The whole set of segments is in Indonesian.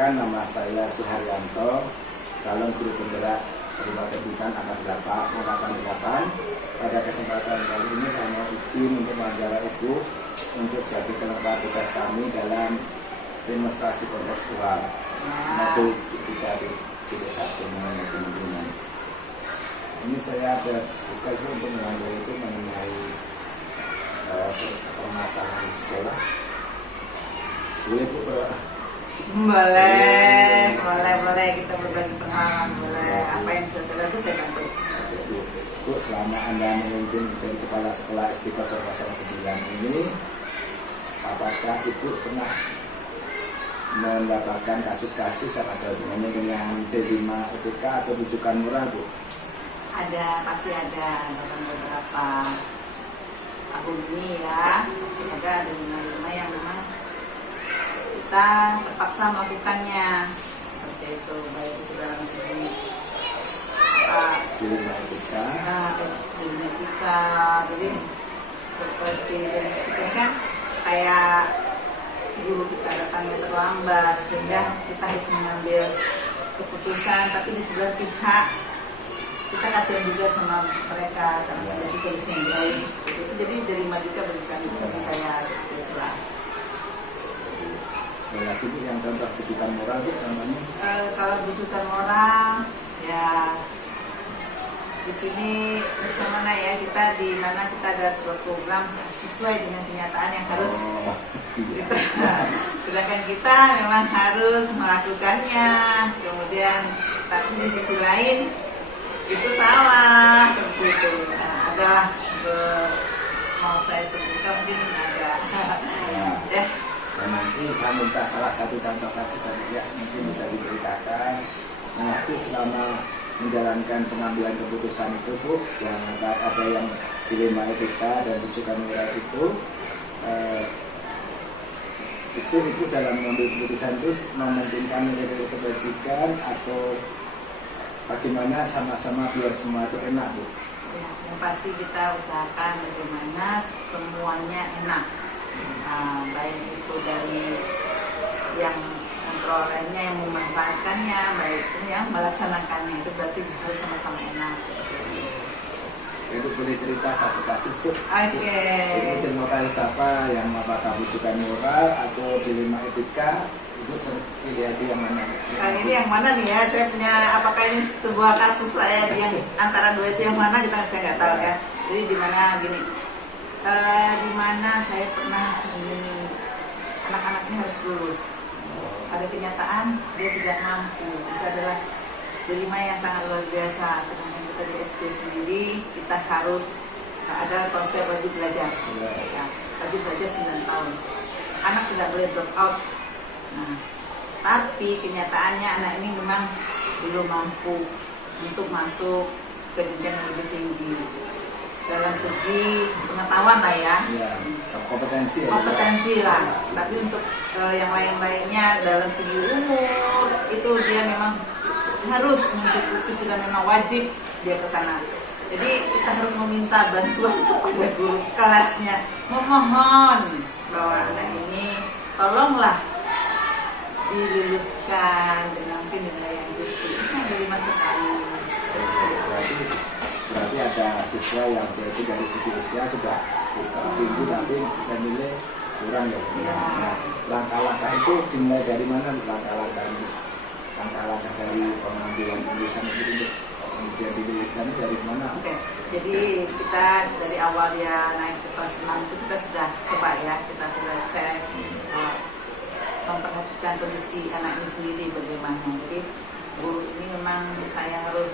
Perkenalkan, nama saya Suharyanto, calon guru penggerak Kabupaten Bintan angkatan 8. Pada kesempatan kali ini saya mau izin untuk wawancara Ibu untuk sebagai pelengkap tugas kami dalam demonstrasi kontekstual. Modul 3.1 mengenai kemungkinan. Ini saya ada tugas untuk mengajar itu mengenai permasalahan di sekolah. Boleh Bu? Boleh kita berbagi pengalaman, boleh. Apa yang bisa saya bantu, saya bantu. Bu, selama Anda memimpin dari kepala sekolah SD 009 ini, apakah Ibu pernah mendapatkan kasus-kasus yang ada hubungannya dengan D5 ETK atau rujukan moral, Bu? Ada, pasti ada dalam beberapa tahun ini ya, pasti ada lima yang memang kita terpaksa melakukannya seperti itu, baik itu dalam segi D5 ETK, jadi seperti ini kan kayak guru kita datangnya terlambat sehingga kita harus mengambil keputusan, tapi di sebelah pihak kita kasihan juga sama mereka karena situasi yang jauh itu, jadi dari Madika berikan bagi saya itulah. lagi yang contoh rujukan moral itu namanya? Kalau rujukan moral ya di sini bagaimana ya, kita di mana kita ada sebuah program sesuai dengan kenyataan yang harus sedangkan kita memang harus melakukannya, kemudian tapi di sisi lain itu salah seperti itu. Adalah mau saya sebutkan mungkin agak ya. Dan nanti saya minta salah satu contoh kasus saja mungkin bisa diceritakan. Nah, itu selama menjalankan pengambilan keputusan itu, Bu, yang ada yang dilema etika dan rujukan moral itu dalam mengambil keputusan itu mementingkan nilai kebaikan atau bagaimana sama-sama biar semua itu enak, Bu? Ya, yang pasti kita usahakan bagaimana semuanya enak. Baik itu dari yang kontrolernya, yang memanfaatkannya, baik itu yang melaksanakannya, itu berarti harus sama-sama enak. Itu boleh cerita satu kasus, Bu? Oke. Ini cerita kasus apa yang apakah rujukan moral atau dilema etika? Itu pilih aja yang mana? Ini yang mana nih ya? Saya punya, apakah ini sebuah kasus saya yang antara dua itu yang mana saya nggak tahu ya. Jadi di mana gini, di mana saya pernah anak-anak ini harus lulus. Pada kenyataan dia tidak mampu. Itu adalah dilema yang sangat luar biasa. Sedangkan kita di SD sendiri kita harus ada konsep wajib belajar. Ya, wajib belajar 9 tahun. Anak tidak boleh drop out. Nah, tapi kenyataannya anak ini memang belum mampu untuk masuk ke jenjang yang lebih tinggi dalam segi pengetahuan lah ya, kompetensi lah. Tapi untuk yang lain-lainnya dalam segi umur itu dia memang harus mengikuti, sudah memang wajib dia ke sana. Jadi kita harus meminta bantuan kepada guru kelasnya, memohon bahwa anak ini tolonglah diluluskan dengan nilai yang tinggi. Itu dari masa sekali. Berarti ada siswa yang berarti dari segi usia sudah bisa tinggi tapi kita nilai kurang ya. Nah, langkah-langkah itu dimulai dari mana? Langkah-langkah dari pengambilan keputusan itu untuk kemudian diluluskan dari mana? Oke. Jadi kita dari awal dia naik ke kelas 6 itu kita sudah coba ya, kita sudah cek, memperhatikan kondisi anak ini sendiri bagaimana. Jadi guru ini memang saya harus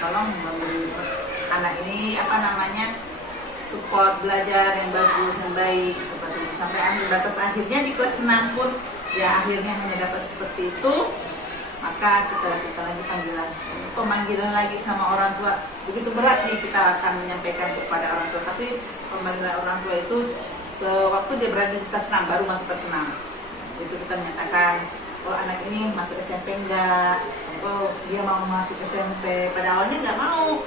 tolong memberi anak ini support belajar yang bagus, yang baik seperti itu. Sampai batas akhirnya di kelas 6 pun ya akhirnya hanya dapat seperti itu. Maka kita lakukan lagi pemanggilan lagi sama orang tua. Begitu berat nih kita akan menyampaikan kepada orang tua, tapi pemanggilan orang tua itu sewaktu dia berada di kelas 6, baru masuk kelas 6 itu kita menyatakan, oh anak ini masuk SMP enggak, oh dia mau masuk SMP, pada awalnya nggak mau.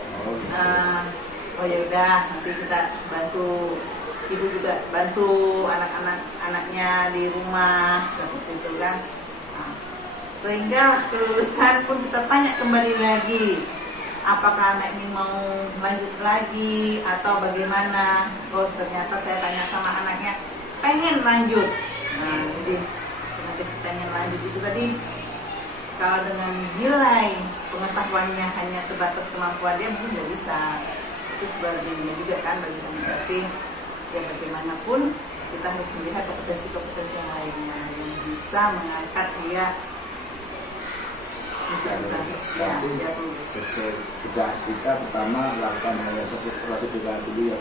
Oh ya udah, nanti kita bantu, ibu juga bantu anaknya di rumah seperti itu kan. Nah, sehingga kelulusan pun kita tanya kembali lagi, apakah anak ini mau lanjut lagi atau bagaimana. Oh ternyata saya tanya sama anaknya pengen lanjut. Nah jadi kenapa pengen lanjut itu tadi, kalau dengan nilai pengetahuannya hanya sebatas kemampuan dia mungkin nggak bisa. Itu sebagainya juga kan bagi kami. Tapi ya bagaimanapun kita harus melihat kompetensi-kompetensi yang lainnya yang bisa mengangkat dia sudah kita pertama lakukan prosedur dulu ya.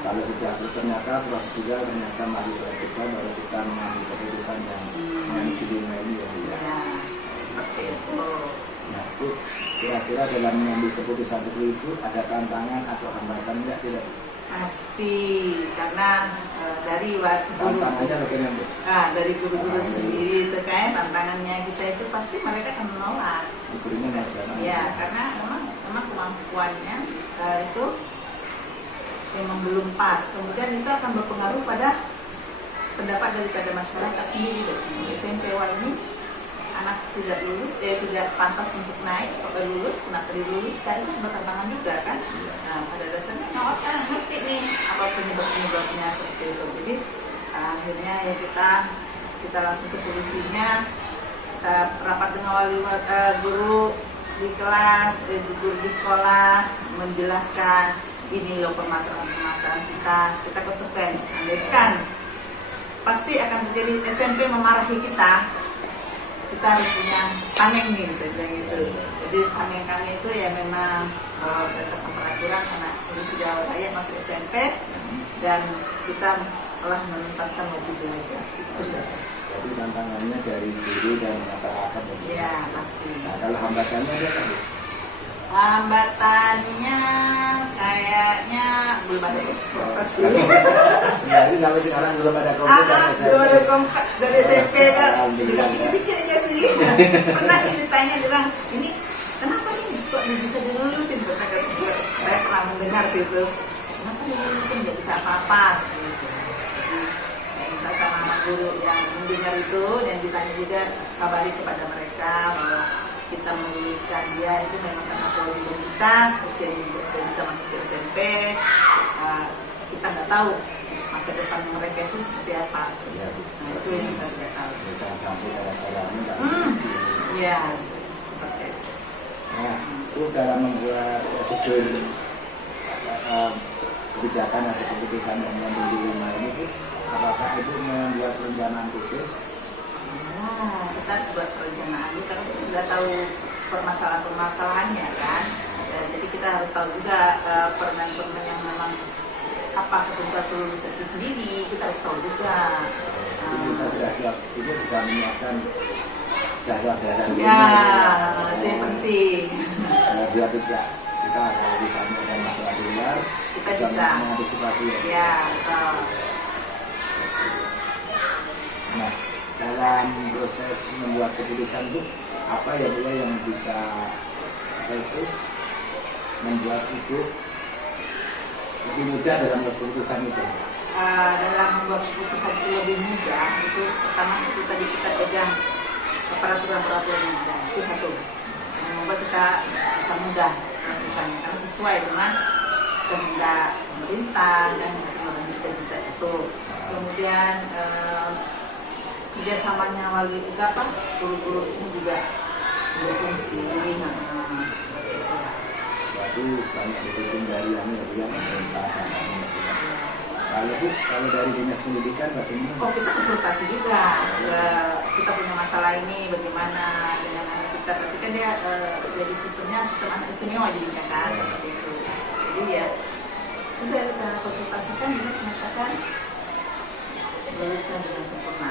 Kalau sudah ternyata prosedur ternyata masih prosedur, baru kita mengambil keputusan yang menyetujui ini ya. Seperti itu. Nah itu kira-kira dalam mengambil keputusan seperti itu ada tantangan atau hambatan enggak tidak? Pasti, karena dari tantangannya bagaimana? Dari guru-guru sendiri itu kayak tantangannya kita itu pasti mereka akan menolak. Ya, karena memang kemampuannya itu memang belum pas. Kemudian itu akan berpengaruh pada pendapat daripada masyarakat sendiri. Dari SMP wah ini anak tidak lulus, tidak pantas untuk naik, kalau lulus, kenapa diluluskan, itu sebuah tantangan juga kan. Nah, pada dasarnya ngerti nih apa penyebabnya seperti itu. Jadi akhirnya ya kita langsung ke solusinya. Kita rapat dengan wali guru di kelas, guru di sekolah, menjelaskan ini loh permasalahan kita konsekuen. Andaikan pasti akan terjadi SMP memarahi kita harus punya tameng nih, saya bilang gitu. Jadi tameng kami itu ya memang berdasarkan peraturan anak ini sudah layak masuk SMP dan kita telah menuntaskan wajib belajar. Itu saja. Jadi tantangannya dari guru dan masyarakat. Ya pasti. Nah kalau hambatannya ada kan? Hambatannya kayaknya belum ada proses sih. Jadi sampai sekarang belum ada kompetensi. Belum ada kompak dari SMP kan. Dikasih sikit aja sih. Pernah sih ditanya bilang, ini kenapa nih kok bisa dilulusin? Saya pernah mendengar sih itu. Kenapa dilulusin nggak bisa apa-apa? Saya minta sama guru yang mendengar itu dan ditanya juga kabari kepada mereka bahwa kita menuliskan dia itu memang karena kewajiban kita, usianya sudah bisa masuk ke SMP, kita nggak tahu masa depan mereka itu seperti apa. Ya, Nah itu yang kita tidak tahu. Jangan sampai cara-caranya. Ya, seperti itu. Nah, itu dalam membuat prosedur kebijakan atau keputusan yang mengambil di rumah ini, apakah itu membuat perencanaan khusus? Nah, kita harus buat perencanaan karena kita sudah tahu permasalahan-permasalahannya kan. Dan jadi kita harus tahu juga permen-permen yang memang apa ketentuan lulusan itu sendiri, kita harus tahu juga. Kita sudah siap, itu sudah menyiapkan dasar-dasar. Ya, itu yang penting. Biar tidak kita kalau misalnya ada masalah di luar, Kita bisa mengantisipasi. Ya, betul. Nah, dalam proses membuat keputusan itu apa ya Bu yang bisa membuat itu lebih mudah dalam keputusan itu? Dalam membuat keputusan itu lebih mudah itu pertama itu tadi kita pegang peraturan-peraturan yang ada, itu satu yang membuat kita bisa mudah melakukannya karena sesuai dengan kehendak pemerintah dan kita itu. Kemudian kerjasamanya wali guru-guru sini juga berfungsi. Berarti banyak didukung dari yang pemerintah sama kalau dari dinas pendidikan bagaimana? Kita konsultasi juga. Kita punya masalah ini bagaimana dengan anak kita. Berarti kan dia jadi sistem anak istimewa jadinya kan seperti itu. Jadi ya sudah kita konsultasikan, dinas mengatakan luluskan dengan sempurna.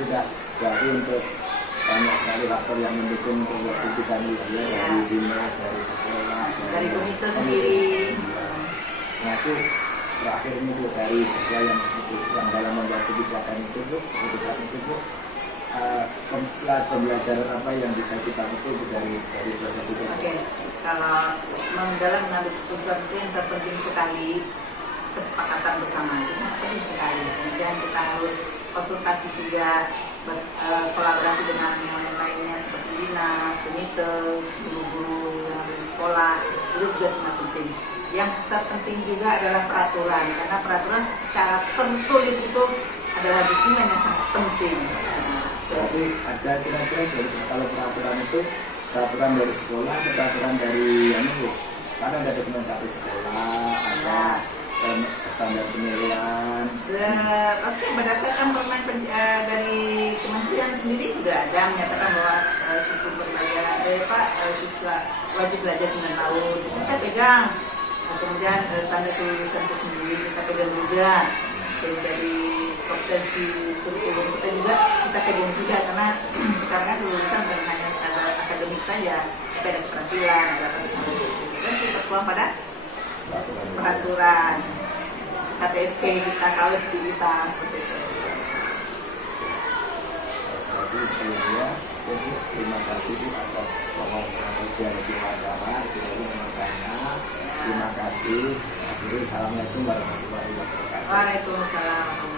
Tidak, berarti untuk banyak sekali faktor yang mendukung untuk keputusan ini ya, dari dinas, dari sekolah, dari komite sendiri. Nah itu terakhir ini Bu, dari sekolah yang dalam membuat kebijakan itu Bu, keputusan itu Bu, pembelajaran apa yang bisa kita petik dari proses itu? Oke, kalau dalam mengambil keputusan itu yang terpenting sekali kesepakatan bersama itu sangat penting sekali. Kemudian kita harus konsultasi juga kolaborasi dengan yang lainnya seperti dinas, komite, guru-guru yang ada di sekolah, itu juga sangat penting. Yang terpenting juga adalah peraturan, karena peraturan secara tertulis itu adalah dokumen yang sangat penting. Berarti ada kira-kira dari kalau peraturan itu peraturan dari sekolah atau peraturan dari Bu? Karena ada dokumen satu sekolah, ada standar penilaian. Oke, berdasarkan permen dari kementerian sendiri juga ada menyatakan bahwa sistem pembelajaran siswa wajib belajar 9 tahun kita pegang. Kemudian standar kelulusan itu sendiri kita pegang juga. Dan dari kompetensi kurikulum kita juga kita pegang juga, karena sekarang kan kelulusan bukan hanya akademik saja, tapi ada keterampilan, ada psikologi, dan kita tertuang pada peraturan KTSK kita, KUS kita, seperti itu. Terima kasih atas pengajian di Madara, itu banyak. Terima kasih. Assalamualaikum warahmatullahi wabarakatuh. Waalaikumsalam.